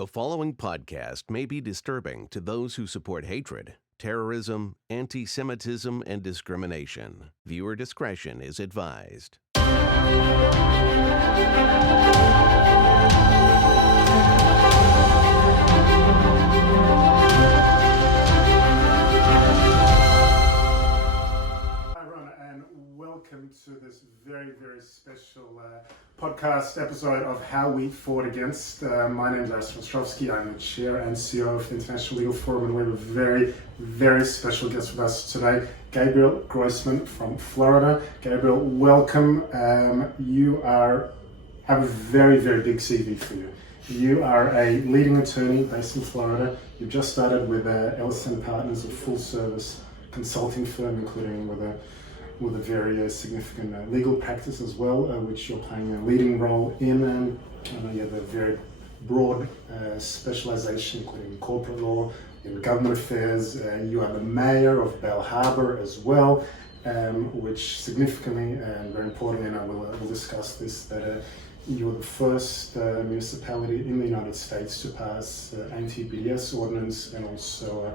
The following podcast may be disturbing to those who support hatred, terrorism, anti-Semitism, and discrimination. Viewer discretion is advised. Hi everyone, and welcome to this very special podcast episode of How We Fought Against. My name is Aris Ostrovsky. I'm the chair and CEO of the International Legal Forum, and we have a very special guest with us today, Gabriel Grossman from Florida. Gabriel, welcome. You have a very big CV for you. You are a leading attorney based in Florida. You've just started with Ellison Partners, a full-service consulting firm, including with a very significant legal practice as well, which you're playing a leading role in. You have a very broad specialization, including corporate law, in government affairs. You are the mayor of Belle Harbor as well, which significantly and very importantly, and I will discuss this, that you're the first municipality in the United States to pass Anti BDS Ordinance, and also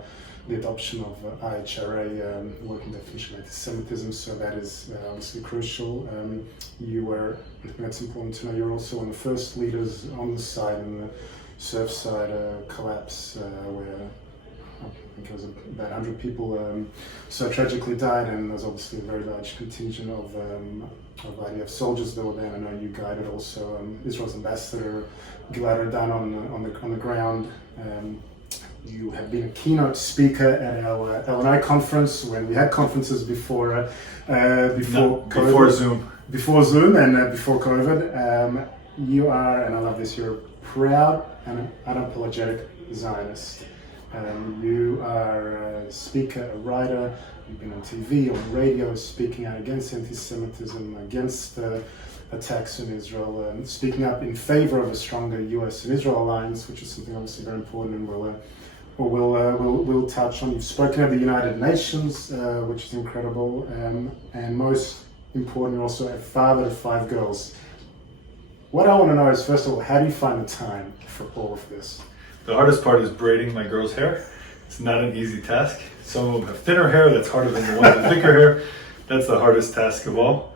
the adoption of IHRA, working definition of anti-Semitism, so that is obviously crucial. I think that's important to know, you're also one of the first leaders on the side in the Surfside collapse, where I think it was about 100 people so tragically died, and there's obviously a very large contingent of IDF soldiers that were there. I know you guided also Israel's ambassador Gilad Erdan on the ground. You have been a keynote speaker at our L&I conference when we had conferences before Zoom and before COVID. You are, and I love this, you're a proud and unapologetic Zionist. You are a speaker, a writer. You've been on TV, on radio, speaking out against anti-Semitism, against attacks on Israel, speaking up in favor of a stronger US and Israel alliance, which is something obviously very important, and we'll touch on. You've spoken at the United Nations, which is incredible, and most important, you're also a father of 5 girls. What I want to know is, first of all, how do you find the time for all of this? The hardest part is braiding my girls' hair. It's not an easy task. Some of them have thinner hair, that's harder than the ones with thicker hair. That's the hardest task of all.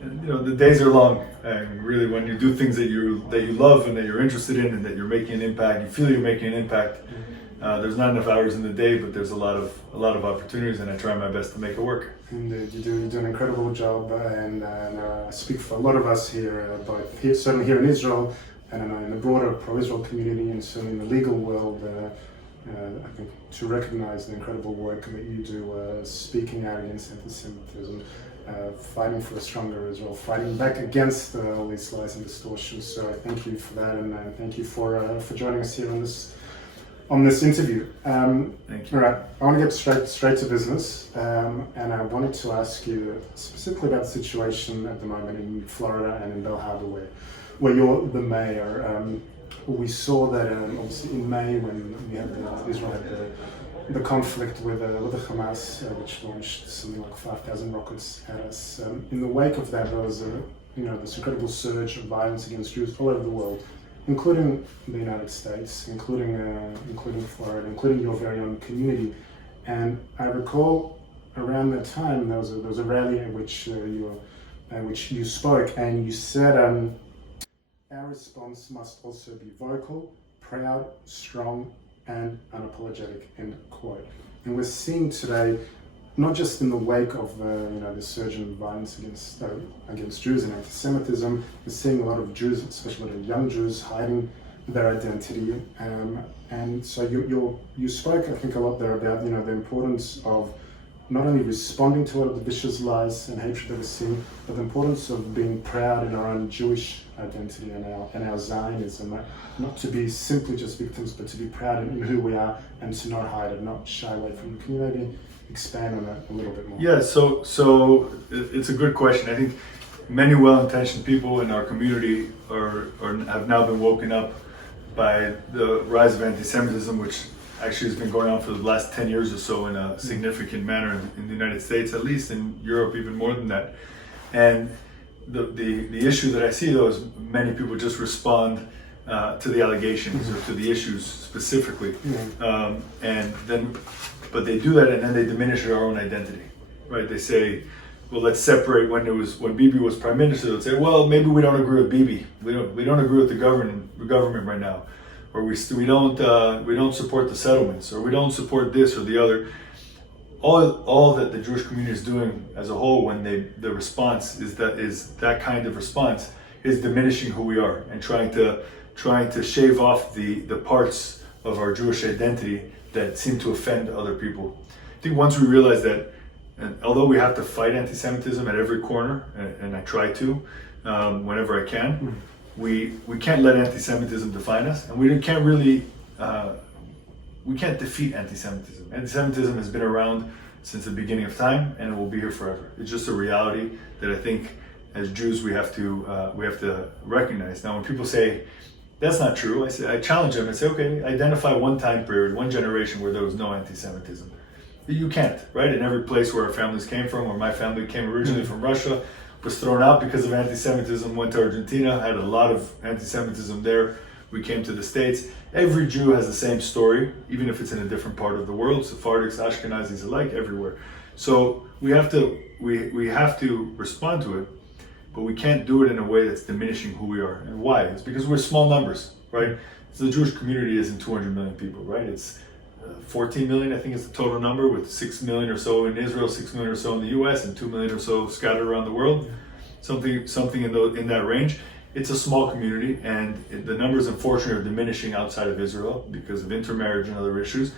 And, the days are long, and really when you do things that you love and that you're interested in and that you're making an impact, you feel you're making an impact, there's not enough hours in the day, but there's a lot of opportunities, and I try my best to make it work. Indeed, you do an incredible job, and I speak for a lot of us here, certainly here in Israel, and I know in the broader pro-Israel community, and certainly in the legal world, I think to recognize the incredible work that you do, speaking out against anti-Semitism, fighting for a stronger Israel, fighting back against all these lies and distortions. So I thank you for that, and thank you for joining us here on this interview. Thank you. All right, I want to get straight to business, and I wanted to ask you specifically about the situation at the moment in Florida and in Belle Harbor, where you're the mayor. We saw that obviously in May when Israel had the conflict with the Hamas, which launched something like 5,000 rockets at us. In the wake of that, there was this incredible surge of violence against Jews all over the world, including the United States, including Florida, including your very own community. And I recall around that time there was a rally at which you spoke, and you said, "Our response must also be vocal, proud, strong, and unapologetic," end quote. And we're seeing today, not just in the wake of the surge in violence against Jews and anti-Semitism, we're seeing a lot of Jews, especially a lot of young Jews, hiding their identity. And so you spoke, I think, a lot there about the importance of not only responding to a lot of the vicious lies and hatred that we're seeing, but the importance of being proud in our own Jewish identity and our Zionism, not to be simply just victims, but to be proud in who we are and to not hide and not shy away from the community. Expand on that a little bit more. Yeah, so it's a good question. I think many well-intentioned people in our community have now been woken up by the rise of anti-Semitism, which actually has been going on for the last 10 years or so in a significant manner in the United States, at least, in Europe even more than that. And the issue that I see though is many people just respond to the allegations or to the issues specifically, but they do that and then they diminish our own identity, right? They say, well, let's separate. When Bibi was prime minister, they'd say, well, maybe we don't agree with Bibi. We don't agree with the government right now, or we don't support the settlements, or we don't support this or the other. All that the Jewish community is doing as a whole, when the response is that kind of response, is diminishing who we are and trying to shave off the parts of our Jewish identity that seem to offend other people. I think once we realize that, and although we have to fight anti-Semitism at every corner, and I try to whenever I can, we can't let anti-Semitism define us, and we can't defeat anti-Semitism. Anti-Semitism has been around since the beginning of time, and it will be here forever. It's just a reality that I think as Jews we have to recognize. Now, when people say that's not true, I challenge them and say, okay, identify one time period, one generation where there was no anti-Semitism. You can't, right? In every place where our families came from, where my family came originally from Russia, was thrown out because of anti-Semitism, went to Argentina, had a lot of anti-Semitism there. We came to the States. Every Jew has the same story, even if it's in a different part of the world. Sephardics, Ashkenazis alike, everywhere. So we have to respond to it, but we can't do it in a way that's diminishing who we are. And why? It's because we're small numbers, right? So the Jewish community isn't 200 million people, right? It's 14 million, I think is the total number, with 6 million or so in Israel, 6 million or so in the US, and 2 million or so scattered around the world. Something in that range. It's a small community, and the numbers, unfortunately, are diminishing outside of Israel because of intermarriage and other issues.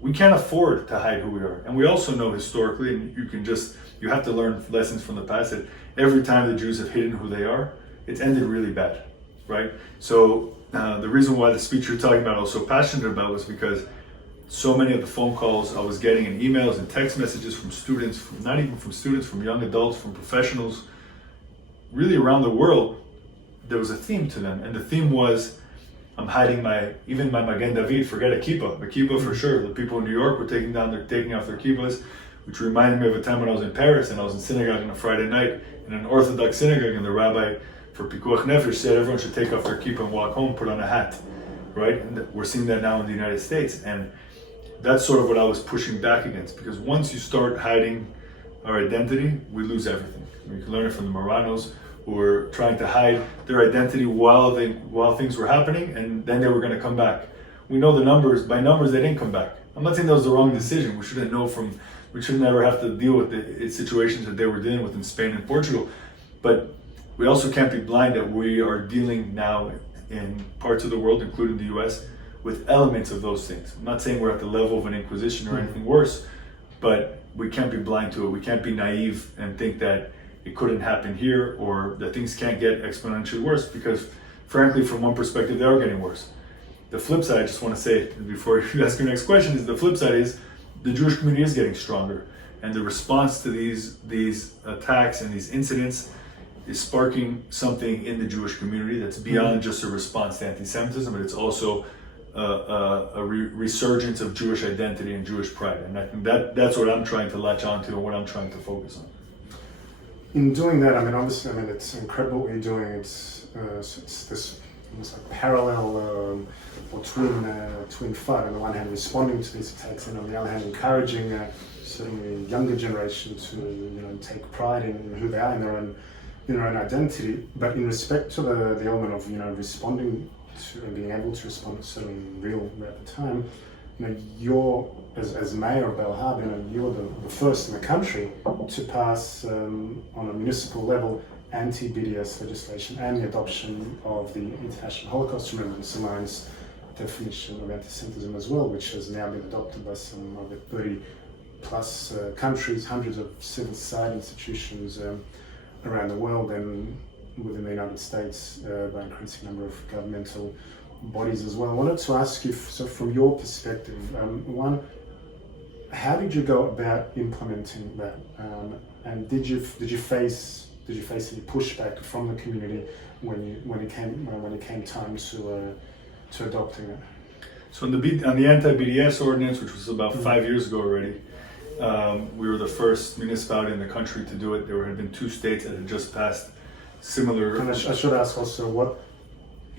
We can't afford to hide who we are. And we also know historically, and you have to learn lessons from the past, that every time the Jews have hidden who they are, it's ended really bad, right? So the reason why the speech you're talking about I was so passionate about was because so many of the phone calls I was getting and emails and text messages from students, not even from students, from young adults, from professionals, really around the world, there was a theme to them. And the theme was, I'm hiding my Magen David, forget a kippah for sure. The people in New York were taking off their kippahs, which reminded me of a time when I was in Paris and I was in synagogue on a Friday night in an Orthodox synagogue, and the rabbi for Pikuach Nefesh said everyone should take off their kippah and walk home, put on a hat, right? And we're seeing that now in the United States. And that's sort of what I was pushing back against, because once you start hiding our identity, we lose everything. You can learn it from the Moranos, who were trying to hide their identity while things were happening, and then they were going to come back. We know the numbers. By numbers, they didn't come back. I'm not saying that was the wrong decision. We shouldn't ever have to deal with the situations that they were dealing with in Spain and Portugal. But we also can't be blind that we are dealing now in parts of the world, including the US, with elements of those things. I'm not saying we're at the level of an inquisition or anything worse, but we can't be blind to it. We can't be naive and think that it couldn't happen here, or that things can't get exponentially worse, because frankly, from one perspective, they are getting worse. The flip side, I just want to say, before you ask your next question, is the flip side is the Jewish community is getting stronger, and the response to these attacks and these incidents is sparking something in the Jewish community that's beyond just a response to anti-Semitism, but it's also a resurgence of Jewish identity and Jewish pride. And I think that's what I'm trying to latch onto and what I'm trying to focus on. In doing that, obviously, it's incredible what you're doing. It's this almost like parallel or twin fight. On the one hand, responding to these attacks, and on the other hand, encouraging certainly younger generation to take pride in who they are, in their own identity. But in respect to the element of responding to and being able to respond, certainly in real at the time, you're as mayor of Belhab, you're the first in the country to pass on a municipal level anti BDS legislation and the adoption of the International Holocaust Remembrance Alliance definition of anti-Semitism as well, which has now been adopted by some of the 30 plus countries, hundreds of civil society institutions around the world, and within the United States by an increasing number of governmental bodies as well. I wanted to ask you, so from your perspective, one, how did you go about implementing that, and did you face any pushback from the community when it came time to adopting it? So on the Anti BDS Ordinance, which was about 5 years ago already, we were the first municipality in the country to do it. There had been 2 states that had just passed similar. And I should ask also, what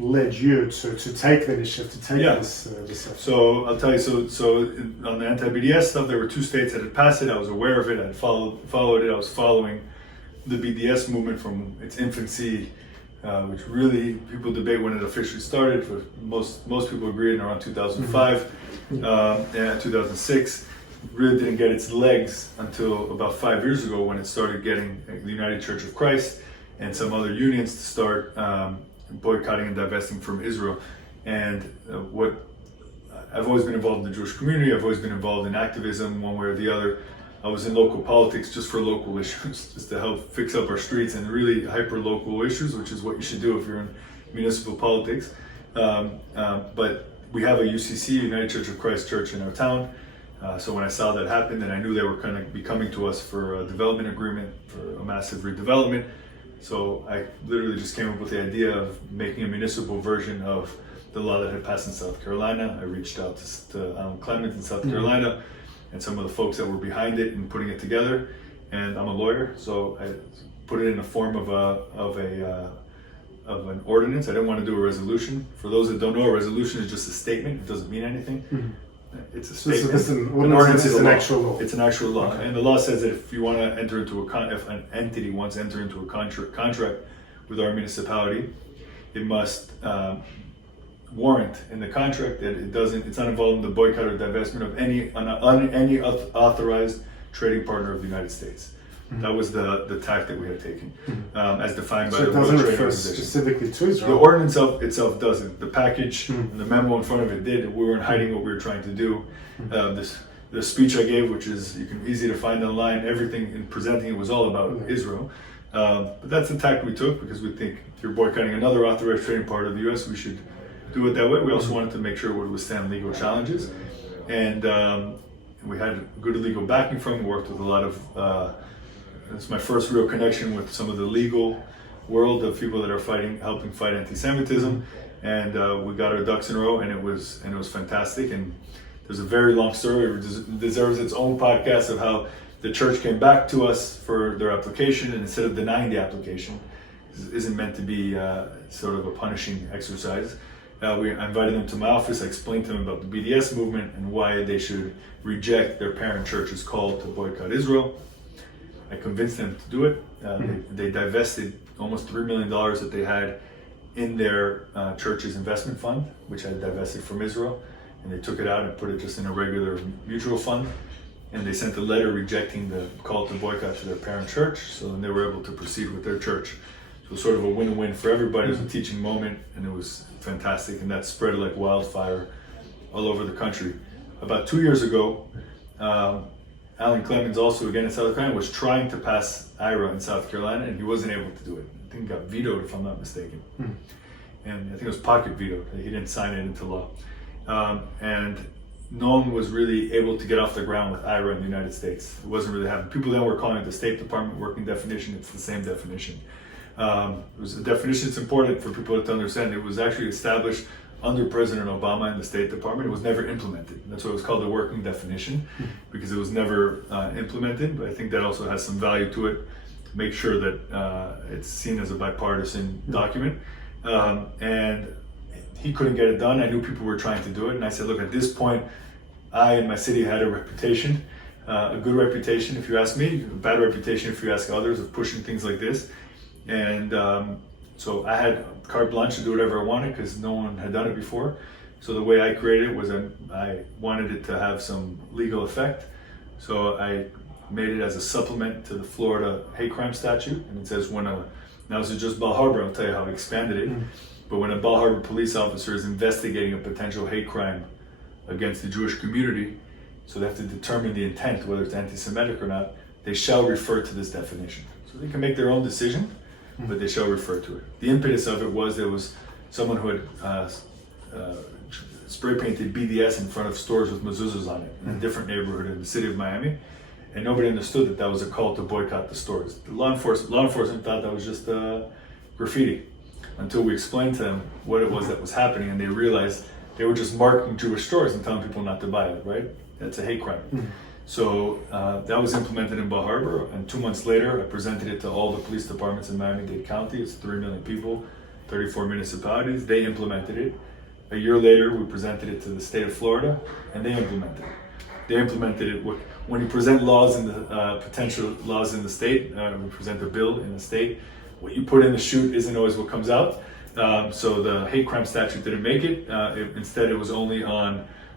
led you to take the initiative, to take this effort? So I'll tell you, so on the anti BDS stuff, there were 2 states that had passed it. I was aware of it. I followed it. I was following the BDS movement from its infancy, which really people debate when it officially started. But most people agree in around 2005, 2006. Really didn't get its legs until about 5 years ago when it started getting the United Church of Christ and some other unions to start boycotting and divesting from Israel. And what I've always been involved in the Jewish community. I've always been involved in activism one way or the other. I was in local politics just for local issues, just to help fix up our streets and really hyper local issues, which is what you should do if you're in municipal politics. But we have a UCC, United Church of Christ Church, in our town. So when I saw that happen, and I knew they were going to be coming to us for a development agreement for a massive redevelopment, so I literally just came up with the idea of making a municipal version of the law that had passed in South Carolina. I reached out to Alan Clemens in South Carolina and some of the folks that were behind it and putting it together. And I'm a lawyer, so I put it in the form of an ordinance. I didn't want to do a resolution. For those that don't know, a resolution is just a statement. It doesn't mean anything. It's a statement. So an ordinance is an actual law. It's an actual law, Okay. and the law says that if you want to enter into if an entity wants to enter into a contract with our municipality, it must warrant in the contract that it's not involved in the boycott or divestment of any authorized trading partner of the United States. That was the tack that we had taken, as defined by So the it doesn't World Trade refer Organization. specifically to The Israel. ordinance itself doesn't. The package, the memo in front of it did. We weren't hiding what we were trying to do. The speech I gave, which is easy to find online, everything in presenting it was all about Israel. But that's the tack we took because we think if you're boycotting another authorized trading part of the U.S., we should do it that way. We also wanted to make sure it would withstand legal challenges, and we had good legal backing from. We worked with a lot of. It's my first real connection with some of the legal world of people that are helping fight anti-Semitism, and we got our ducks in a row, and it was fantastic. And there's a very long story; it deserves its own podcast of how the church came back to us for their application, and instead of denying the application, it isn't meant to be sort of a punishing exercise. I invited them to my office. I explained to them about the BDS movement and why they should reject their parent church's call to boycott Israel. I convinced them to do it. They divested almost $3 million that they had in their church's investment fund, which had divested from Israel, and they took it out and put it just in a regular mutual fund. And they sent a letter rejecting the call to boycott to their parent church, so then they were able to proceed with their church. So it was sort of a win-win for everybody. It was a teaching moment, and it was fantastic, and that spread like wildfire all over the country. About 2 years ago, Alan Clemens, also again in South Carolina, was trying to pass IRA in South Carolina, and he wasn't able to do it. I think it got vetoed, if I'm not mistaken. And I think it was pocket vetoed. He didn't sign it into law. And no one was really able to get off the ground with IRA in the United States. It wasn't really happening. People then were calling it the State Department working definition. It's the same definition. It was a definition that's important for people to understand. It was actually established under President Obama in the State Department. It was never implemented. That's why it was called a working definition, because it was never implemented. But I think that also has some value to it, to make sure that it's seen as a bipartisan document. And he couldn't get it done. I knew people were trying to do it. And I said, look, at this point, I and my city had a reputation, a good reputation if you ask me, a bad reputation if you ask others, of pushing things like this. And so I had carte blanche to do whatever I wanted because no one had done it before. So the way I created it was I wanted it to have some legal effect. So I made it as a supplement to the Florida hate crime statute. And it says now this is just Bal Harbour, I'll tell you how I expanded it. But when a Bal Harbour police officer is investigating a potential hate crime against the Jewish community, so they have to determine the intent, whether it's anti-Semitic or not, they shall refer to this definition. So they can make their own decision, but they shall refer to it. The impetus of it was there was someone who had spray painted BDS in front of stores with mezuzahs on it in a different neighborhood in the city of Miami, and nobody understood that that was a call to boycott the stores. The law enforcement thought that was just graffiti, until we explained to them what it was that was happening, and they realized they were just marking Jewish stores and telling people not to buy it, right? That's a hate crime. So that was implemented in Bal Harbour, and 2 months later, I presented it to all the police departments in Miami-Dade County. It's 3 million people, 34 municipalities. They implemented it. A year later, we presented it to the state of Florida, and they implemented it. They implemented it. When you present laws in the potential laws in the state, we present a bill in the state. What you put in the chute isn't always what comes out. So the hate crime statute didn't make it. Instead, it was only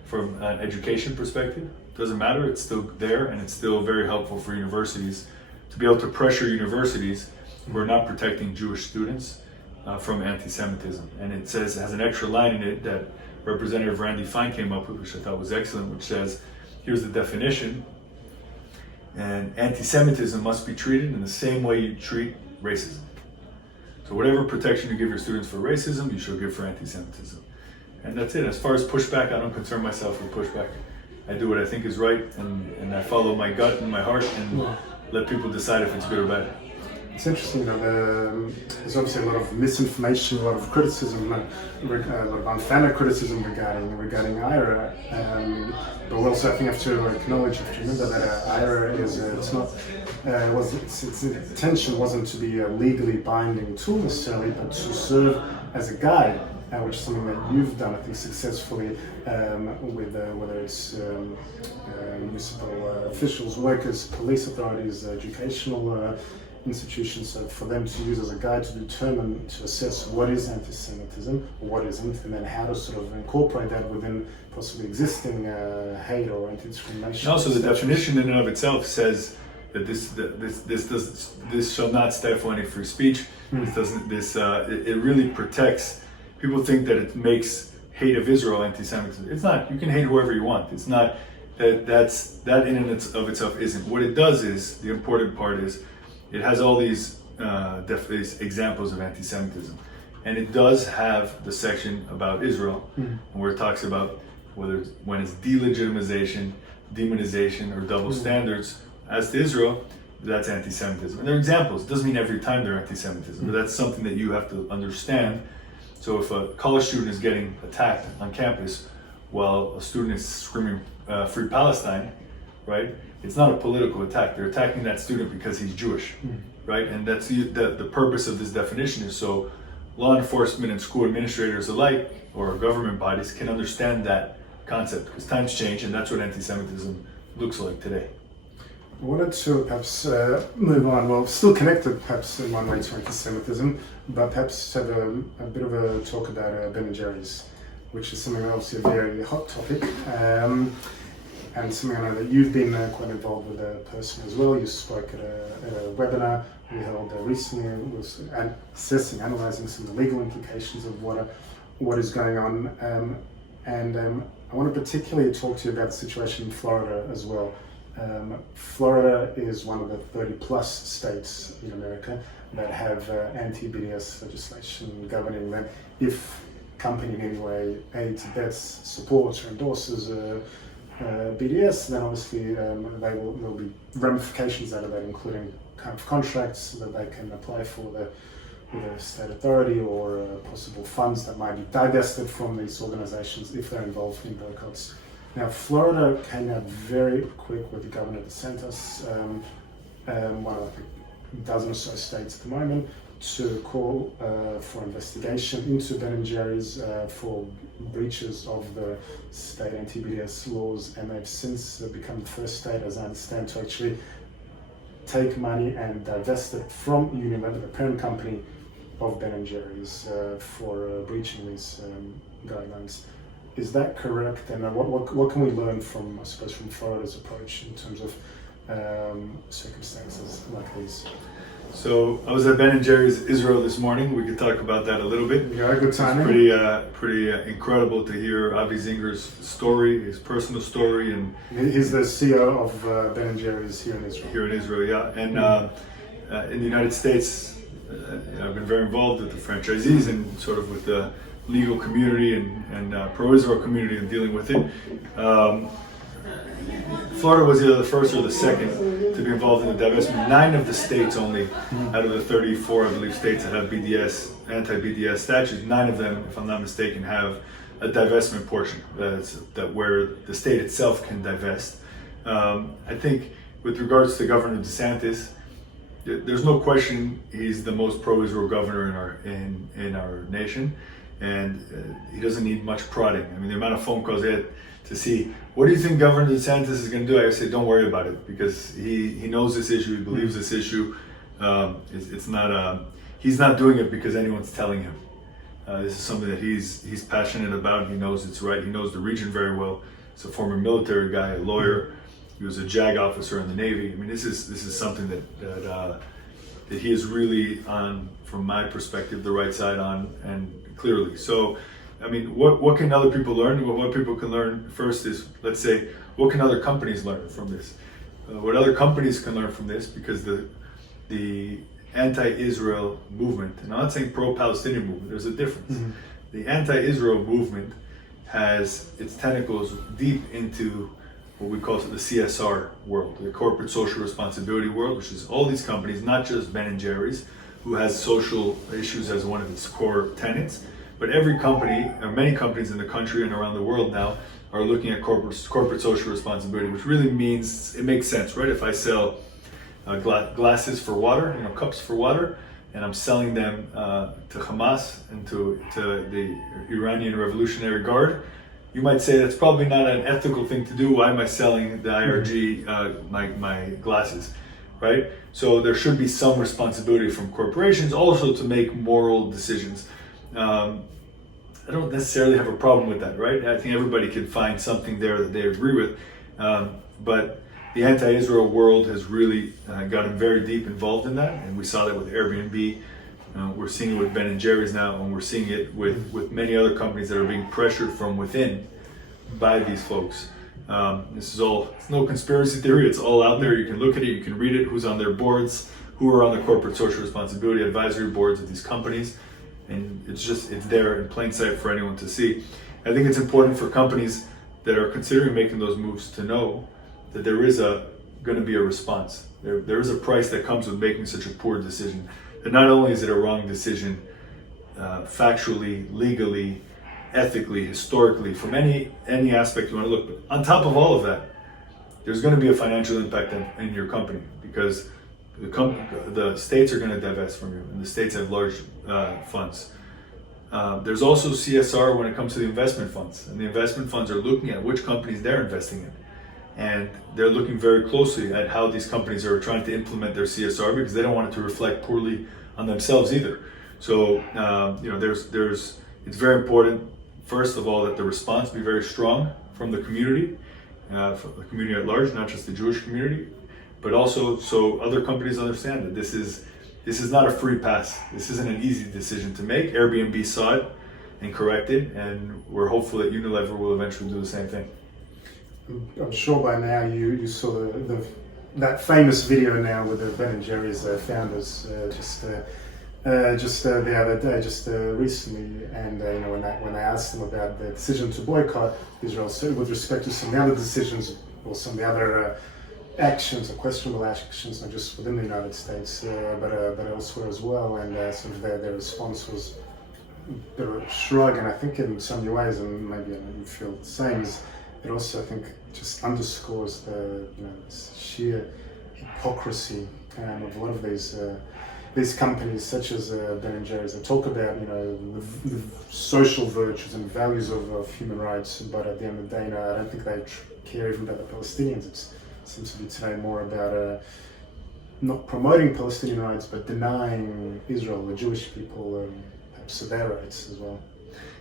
from an education perspective. Doesn't matter. It's still there, and it's still very helpful for universities to be able to pressure universities who are not protecting Jewish students from anti-Semitism. And it has an extra line in it that Representative Randy Fine came up with, which I thought was excellent, which says, here's the definition, and anti-Semitism must be treated in the same way you treat racism. So whatever protection you give your students for racism, you should give for anti-Semitism. And that's it. As far as pushback, I don't concern myself with pushback. I do what I think is right, and I follow my gut and my heart, and let people decide if it's good or bad. It's interesting that there's obviously a lot of misinformation, a lot of criticism, a lot of unfounded criticism regarding IRA. But we also, I think, have to acknowledge, have to remember that IRA is its intention wasn't to be a legally binding tool necessarily, but to serve as a guide, which is something that you've done, I think, successfully with whether it's municipal officials, workers, police authorities, educational institutions, so for them to use as a guide to determine, to assess what is anti-Semitism or what isn't, and then how to sort of incorporate that within possibly existing hate or anti-discrimination. And also, the definition in and of itself says that this shall not stifle any free speech. It really protects. People think that it makes hate of Israel anti-Semitism. It's not. You can hate whoever you want. It's not that in and of itself isn't. What it does is, the important part is, it has all these examples of anti-Semitism, and it does have the section about Israel, where it talks about when it's delegitimization, demonization, or double standards as to Israel, that's anti-Semitism. And there are examples. It doesn't mean every time they're anti-Semitism, but that's something that you have to understand. So if a college student is getting attacked on campus while a student is screaming "Free Palestine," right? It's not a political attack. They're attacking that student because he's Jewish, right? And that's the purpose of this definition is so law enforcement and school administrators alike, or government bodies, can understand that concept, because times change, and that's what anti-Semitism looks like today. I wanted to perhaps move on, well, still connected perhaps in one way to anti-Semitism, but perhaps have a bit of a talk about Ben & Jerry's, which is something obviously a very hot topic. And something I know that you've been quite involved with personally as well. You spoke at a webinar we held recently, was analysing some of the legal implications of what is going on. I want to particularly talk to you about the situation in Florida as well. Florida is one of the 30 plus states in America that have anti BDS legislation governing them. If company in any way aids, abets, supports, or endorses BDS, then obviously there'll be ramifications out of that, including kind of contracts that they can apply for with a state authority, or possible funds that might be divested from these organizations if they're involved in boycotts. Now, Florida came out very quick with the Governor DeSantis, one of a dozen or so states at the moment, to call for investigation into Ben & Jerry's for breaches of the state anti-BDS laws, and they've since become the first state, as I understand, to actually take money and divest it from Unilever, the parent company of Ben & Jerry's, for breaching these guidelines. Is that correct? And what can we learn from, I suppose, from Florida's approach in terms of circumstances like these? So I was at Ben & Jerry's Israel this morning. We could talk about that a little bit. Yeah, good timing. Pretty incredible to hear Avi Zinger's story, his personal story, and he's the CEO of Ben & Jerry's here in Israel. Here in Israel, yeah. And in the United States, I've been very involved with the franchisees and sort of with the legal community and pro-Israel community and dealing with it. Florida was either the first or the second to be involved in the divestment. 9 of the states only, out of the 34, I believe, states that have anti-BDS statutes, 9 of them, if I'm not mistaken, have a divestment portion where the state itself can divest. I think with regards to Governor DeSantis, there's no question he's the most pro-Israel governor in our nation, and he doesn't need much prodding. I mean, the amount of phone calls I had to see, what do you think Governor DeSantis is going to do? I say, don't worry about it, because he knows this issue, he believes this issue. It's not he's not doing it because anyone's telling him. This is something that he's passionate about. He knows it's right. He knows the region very well. He's a former military guy, a lawyer. He was a JAG officer in the Navy. I mean, this is something that he is really on, from my perspective, the right side on, and clearly. So, I mean, what can other people learn? What people can learn first is, let's say, what can other companies learn from this? What other companies can learn from this, because the anti-Israel movement, and I'm not saying pro-Palestinian movement, there's a difference. Mm-hmm. The anti-Israel movement has its tentacles deep into what we call the CSR world, the corporate social responsibility world, which is all these companies, not just Ben & Jerry's, who has social issues as one of its core tenets, but every company, or many companies in the country and around the world now, are looking at corporate social responsibility, which really means, it makes sense, right? If I sell glasses for water, cups for water, and I'm selling them to Hamas and to the Iranian Revolutionary Guard, you might say that's probably not an ethical thing to do. Why am I selling the IRG my glasses, right? So there should be some responsibility from corporations also to make moral decisions. I don't necessarily have a problem with that, right? I think everybody can find something there that they agree with, but the anti-Israel world has really gotten very deep involved in that, and we saw that with Airbnb. We're seeing it with Ben & Jerry's now, and we're seeing it with many other companies that are being pressured from within by these folks. This is all, it's no conspiracy theory, it's all out there. You can look at it, you can read it, who's on their boards, who are on the corporate social responsibility advisory boards of these companies, and it's there in plain sight for anyone to see. I think it's important for companies that are considering making those moves to know that there is going to be a response. There is a price that comes with making such a poor decision. And not only is it a wrong decision, factually, legally, ethically, historically, from any aspect you want to look, but on top of all of that, there's going to be a financial impact in your company, because the states are going to divest from you, and the states have large funds. There's also CSR when it comes to the investment funds, and the investment funds are looking at which companies they're investing in. And they're looking very closely at how these companies are trying to implement their CSR, because they don't want it to reflect poorly on themselves either. So, it's very important, first of all, that the response be very strong from the community at large, not just the Jewish community, but also so other companies understand that this is not a free pass. This isn't an easy decision to make. Airbnb saw it and corrected, and we're hopeful that Unilever will eventually do the same thing. I'm sure by now you saw that famous video now with the Ben & Jerry's founders just the other day, recently, and when they asked them about the decision to boycott Israel, so with respect to some of the other decisions or some of the other actions or questionable actions, not just within the United States but elsewhere as well, and sort of their response was a shrug, and I think in some ways, and maybe you feel the same, is it also, I think, just underscores the sheer hypocrisy of a lot of these companies, such as Ben & Jerry's, that talk about the social virtues and values of human rights, but at the end of the day, I don't think they care even about the Palestinians. It seems to be today more about not promoting Palestinian rights, but denying Israel, the Jewish people, perhaps their rights as well.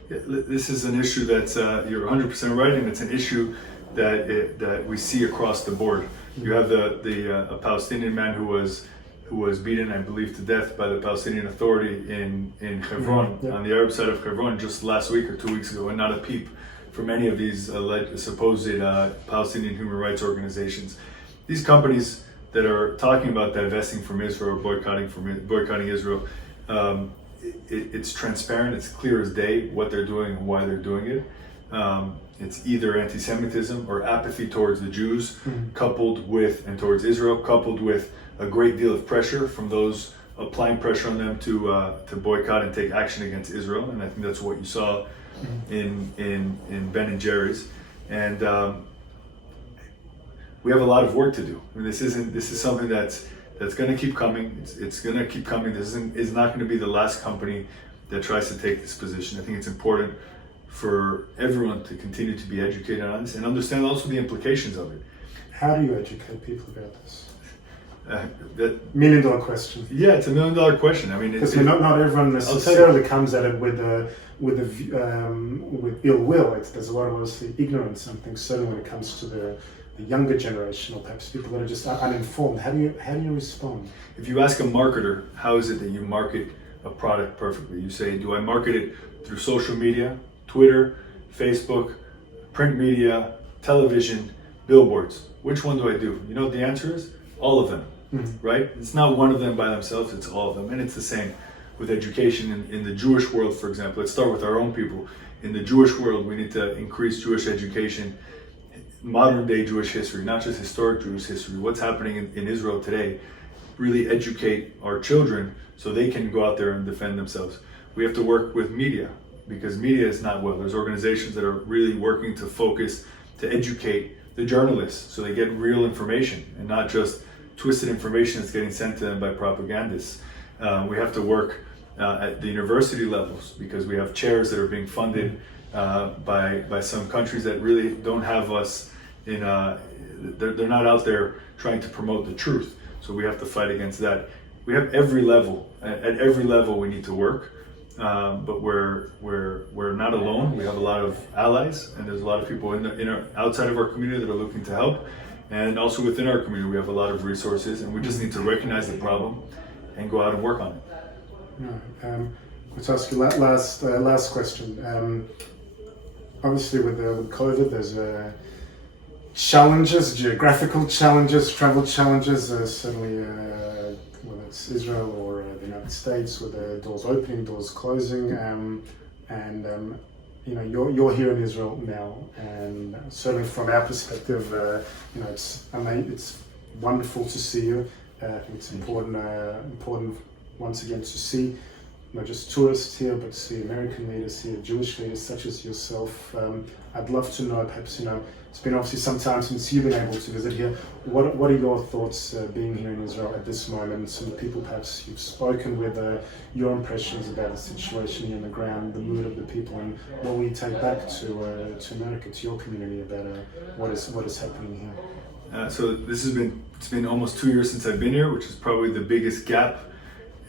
Yeah, this is an issue that's you're 100% right, and it's an issue that we see across the board. You have a Palestinian man who was beaten, I believe, to death by the Palestinian Authority in Hebron, on the Arab side of Hebron, just last week or 2 weeks ago, and not a peep from any of these supposed Palestinian human rights organizations. These companies that are talking about divesting from Israel or boycotting Israel, it's transparent, it's clear as day what they're doing and why they're doing it. It's either anti-Semitism or apathy towards the Jews, and towards Israel, coupled with a great deal of pressure from those applying pressure on them to boycott and take action against Israel. And I think that's what you saw in Ben & Jerry's. And we have a lot of work to do. I mean, this is something that's that's going to keep coming. It's going to keep coming. This is not going to be the last company that tries to take this position. I think it's important for everyone to continue to be educated on this and understand also the implications of it. How do you educate people about this? That $1 million question. Yeah, it's $1 million question. I mean, because not everyone necessarily comes at it with ill will. There's a lot of obviously ignorance, I think, certainly when it comes to the younger generation, or perhaps people that are just uninformed. How do you respond? If you ask a marketer, how is it that you market a product perfectly? You say, do I market it through social media, Twitter, Facebook, print media, television, billboards? Which one do I do? You know what the answer is? All of them, right? It's not one of them by themselves, it's all of them. And it's the same with education in the Jewish world, for example. Let's start with our own people. In the Jewish world, we need to increase Jewish education, modern day Jewish history, not just historic Jewish history. What's happening in Israel today, really educate our children so they can go out there and defend themselves. We have to work with media, because media is not well. There's organizations that are really working to focus, to educate the journalists so they get real information and not just twisted information that's getting sent to them by propagandists. We have to work at the university levels, because we have chairs that are being funded by some countries that really don't have us in they're not out there trying to promote the truth. So we have to fight against that. We have every level. At every level we need to work. But we're not alone. We have a lot of allies, and there's a lot of people outside of our community that are looking to help, and also within our community we have a lot of resources, and we just need to recognize the problem and go out and work on it. Let's ask you last question. Obviously, with COVID, there's challenges, geographical challenges, travel challenges. Certainly, whether it's Israel or the United States, with the doors opening, doors closing, you're here in Israel now, and certainly from our perspective, it's wonderful to see you. I think it's important once again to see not just tourists here, but see American leaders here, Jewish leaders such as yourself. I'd love to know, perhaps, it's been obviously some time since you've been able to visit here. What are your thoughts being here in Israel at this moment? Some of the people perhaps you've spoken with, your impressions about the situation here on the ground, the mood of the people, and what will you take back to America, to your community, about what is happening here? So it's been almost 2 years since I've been here, which is probably the biggest gap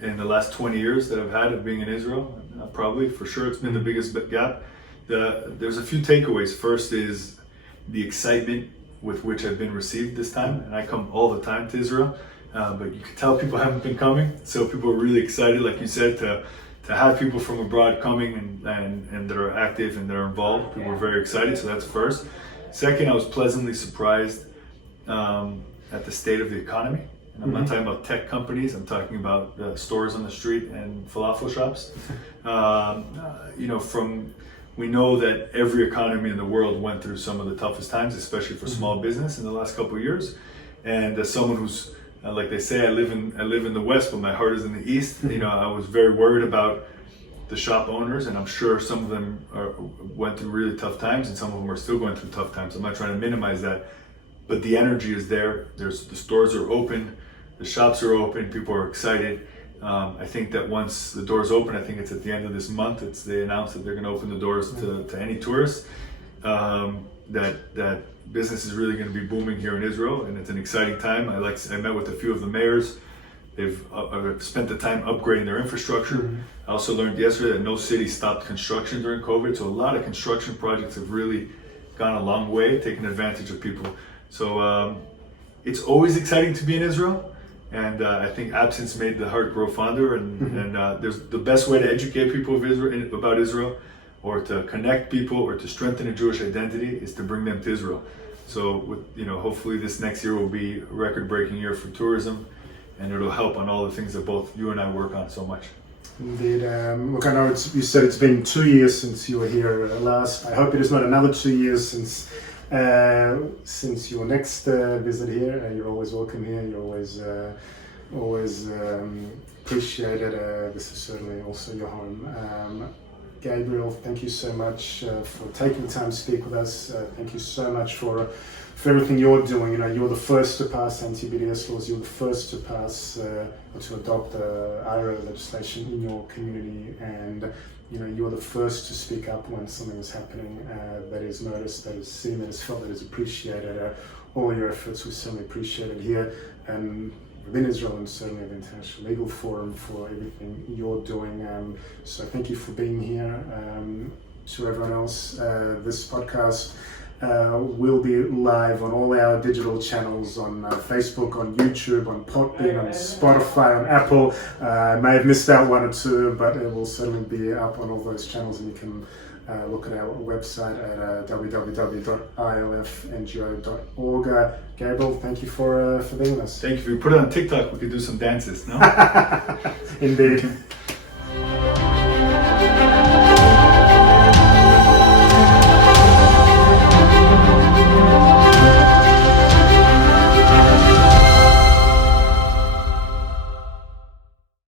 in the last 20 years that I've had of being in Israel. Probably, for sure, it's been the biggest gap. There's a few takeaways. First is the excitement with which I've been received this time, and I come all the time to Israel, but you can tell people haven't been coming, so people are really excited, like you said, to have people from abroad coming and that are active and that are involved. People are very excited, so that's first. Second, I was pleasantly surprised at the state of the economy. And I'm not talking about tech companies, I'm talking about stores on the street and falafel shops. We know that every economy in the world went through some of the toughest times, especially for small business in the last couple of years. And as someone who's, like they say, I live in the West, but my heart is in the East. I was very worried about the shop owners, and I'm sure some of them went through really tough times, and some of them are still going through tough times. I'm not trying to minimize that, but the energy is there. The stores are open, the shops are open, people are excited. I think that once the doors open, I think it's at the end of this month, they announced that they're going to open the doors to any tourists. That business is really going to be booming here in Israel, and it's an exciting time. I met with a few of the mayors. They've spent the time upgrading their infrastructure. I also learned yesterday that no city stopped construction during COVID, so a lot of construction projects have really gone a long way, taking advantage of people. So it's always exciting to be in Israel. And I think absence made the heart grow fonder, and there's the best way to educate people about Israel, or to connect people, or to strengthen a Jewish identity, is to bring them to Israel. So, hopefully this next year will be a record-breaking year for tourism, and it'll help on all the things that both you and I work on so much. Indeed. Look, I know you said it's been 2 years since you were here last. I hope it is not another 2 years since your next visit here. You're always welcome here. You're always appreciated. This is certainly also your home. Gabriel, thank you so much for taking the time to speak with us. Thank you so much for everything you're doing. You know, you're the first to pass anti BDS laws. You're the first to pass or to adopt IRA legislation in your community, and you know, you're the first to speak up when something is happening that is noticed, that is seen, that is felt, that is appreciated. All your efforts we certainly appreciate it here, and within Israel, and certainly at the International Legal Forum, for everything you're doing. So thank you for being here. To everyone else, this podcast will be live on all our digital channels, on Facebook, on YouTube, on Podbean, on Spotify, on Apple. I may have missed out one or two, but it will certainly be up on all those channels, and you can look at our website at www.ilfngo.org. Gabriel, thank you for being with us. Thank you. If we put it on TikTok, we could do some dances, no? Indeed.